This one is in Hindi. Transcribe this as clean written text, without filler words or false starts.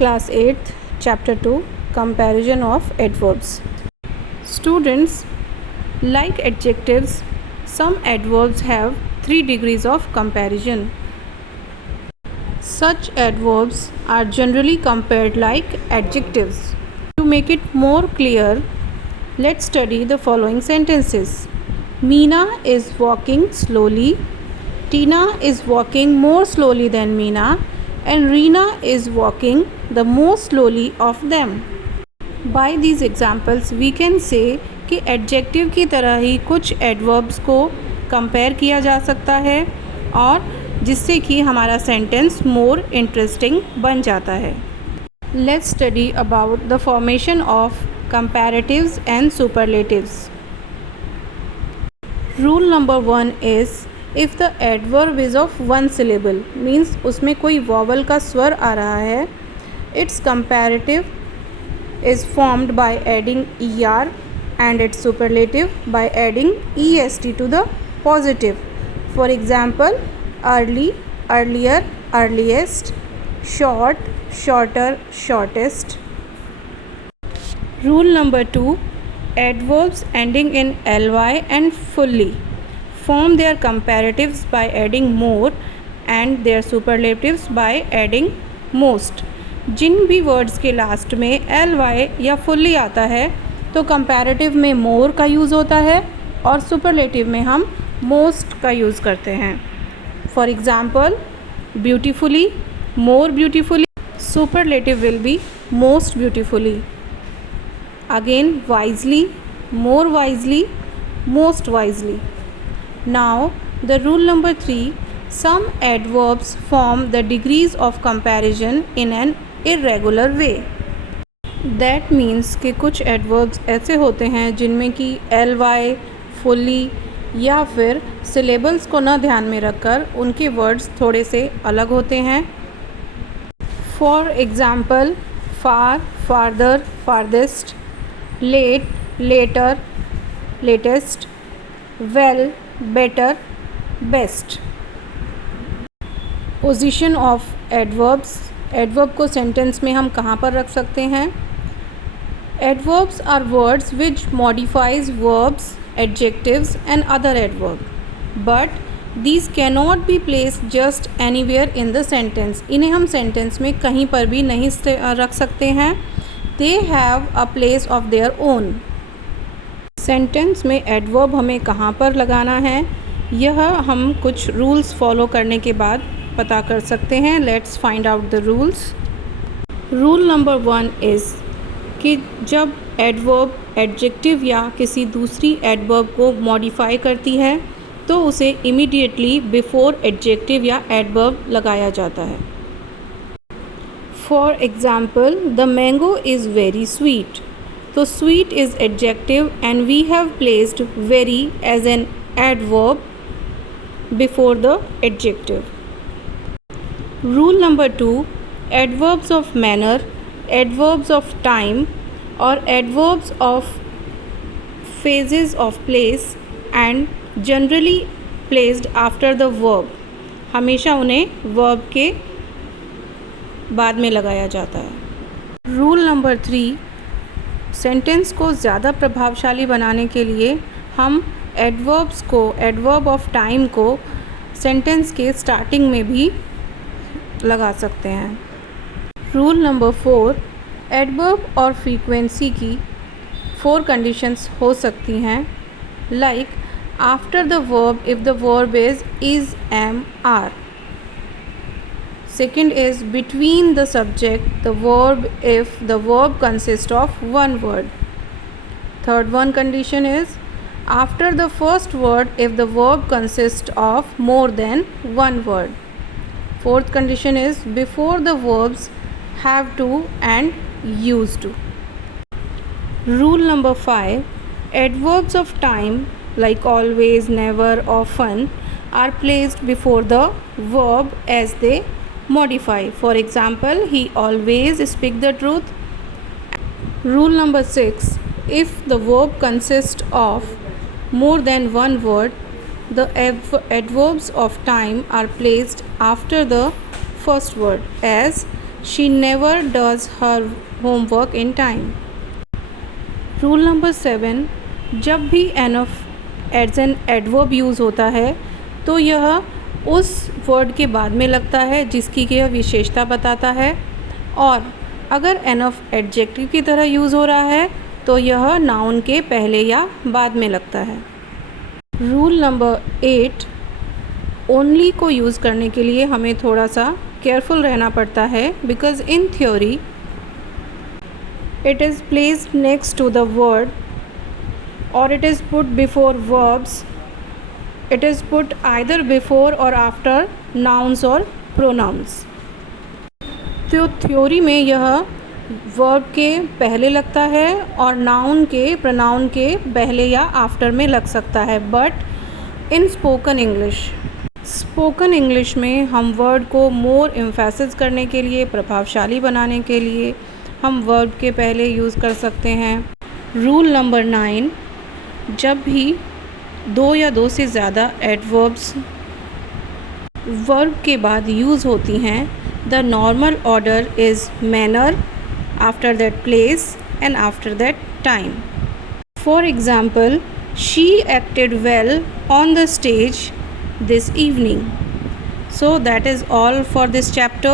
Class 8th, Chapter 2, Comparison of Adverbs. Students, like adjectives, some adverbs have 3 degrees of comparison. Such adverbs are generally compared like adjectives. To make it more clear, let's study the following sentences. Meena is walking slowly. Tina is walking more slowly than Meena, and Reena is walking the most slowly of them. By these examples, we can say कि adjective की तरह ही कुछ adverbs को compare किया जा सकता है और जिससे कि हमारा sentence more interesting बन जाता है. Let's study about the formation of comparatives and superlatives. Rule number 1 is if the adverb is of one syllable, means उसमें कोई vowel का स्वर आ रहा है, its comparative is formed by adding er and its superlative by adding est to the positive. For example, early, earlier, earliest, short, shorter, shortest. Rule number 2, adverbs ending in ly and fully form their comparatives by adding more and their superlatives by adding most. जिन भी वर्ड्स के लास्ट में ly या fully आता है तो कंपैरेटिव में more का यूज़ होता है और सुपरलेटिव में हम most का यूज़ करते हैं. For example, beautifully, more beautifully, superlative will be most beautifully. Again, wisely, more wisely, most wisely. Now, the rule number 3, some adverbs form the degrees of comparison in an irregular way. That means कि कुछ adverbs ऐसे होते हैं जिनमें कि ly, fully या फिर syllables को न ध्यान में रखकर उनके words थोड़े से अलग होते हैं. For example, far, farther, farthest, late, later, latest, well, better, best. Position of adverbs. Adverb को सेंटेंस में हम कहाँ पर रख सकते हैं? Adverbs are words which modifies verbs, adjectives and other adverb, but these can not be place just anywhere in the sentence. इन्हें हम सेंटेंस में कहीं पर भी नहीं रख सकते हैं. They have a place of their own. Sentence में एडवर्ब हमें कहाँ पर लगाना है, यह हम कुछ रूल्स फॉलो करने के बाद पता कर सकते हैं. Let's find out the rules. Rule number 1 is कि जब एडवर्ब एडजेक्टिव या किसी दूसरी एडवर्ब को मॉडिफाई करती है तो उसे इमीडिएटली बिफोर एडजेक्टिव या एडवर्ब लगाया जाता है. For example, the mango is very sweet. तो sweet is adjective and we have placed very as an adverb before the adjective. Rule number 2, adverbs of manner, adverbs of time or adverbs of phases of place and generally placed after the verb, हमेशा उन्हें verb के बाद में लगाया जाता है. Rule number 3, सेंटेंस को ज़्यादा प्रभावशाली बनाने के लिए हम एडवर्ब्स को, एडवर्ब ऑफ टाइम को सेंटेंस के स्टार्टिंग में भी लगा सकते हैं. रूल नंबर 4, एडवर्ब और फ्रीक्वेंसी की 4 कंडीशंस हो सकती हैं. Like after the verb if the verb is, am, are. Second is between the subject the verb if the verb consist of one word. Third one condition is after the first word if the verb consists of more than one word. Fourth condition is before the verbs have to and used to. Rule number 5, adverbs of time like always, never, often are placed before the verb as they modify. For example, he always speaks the truth. Rule number 6, if the verb consists of more than one word, the adverbs of time are placed after the first word, as She never does her homework in time. Rule number 7, जब भी enough as an adverb use होता है तो यह उस वर्ड के बाद में लगता है जिसकी कि यह विशेषता बताता है, और अगर enough एडजेक्टिव की तरह यूज़ हो रहा है तो यह नाउन के पहले या बाद में लगता है। रूल नंबर 8, ओनली को यूज़ करने के लिए हमें थोड़ा सा केयरफुल रहना पड़ता है, because in theory it is placed next to the word or it is put before verbs. It is put either before or after nouns or pronouns. तो थ्योरी में यह वर्ब के पहले लगता है और नाउन के प्रोनाउन के पहले या आफ्टर में लग सकता है, बट इन स्पोकन इंग्लिश में हम वर्ड को मोर एम्फेसिस करने के लिए, प्रभावशाली बनाने के लिए हम वर्ब के पहले यूज़ कर सकते हैं। रूल नंबर 9, जब भी 2 या 2 से ज़्यादा एडवर्ब्स वर्ब के बाद यूज़ होती हैं, the normal order is manner, after that place and after that time. For example, she acted well on the stage this evening. So that is all for this chapter.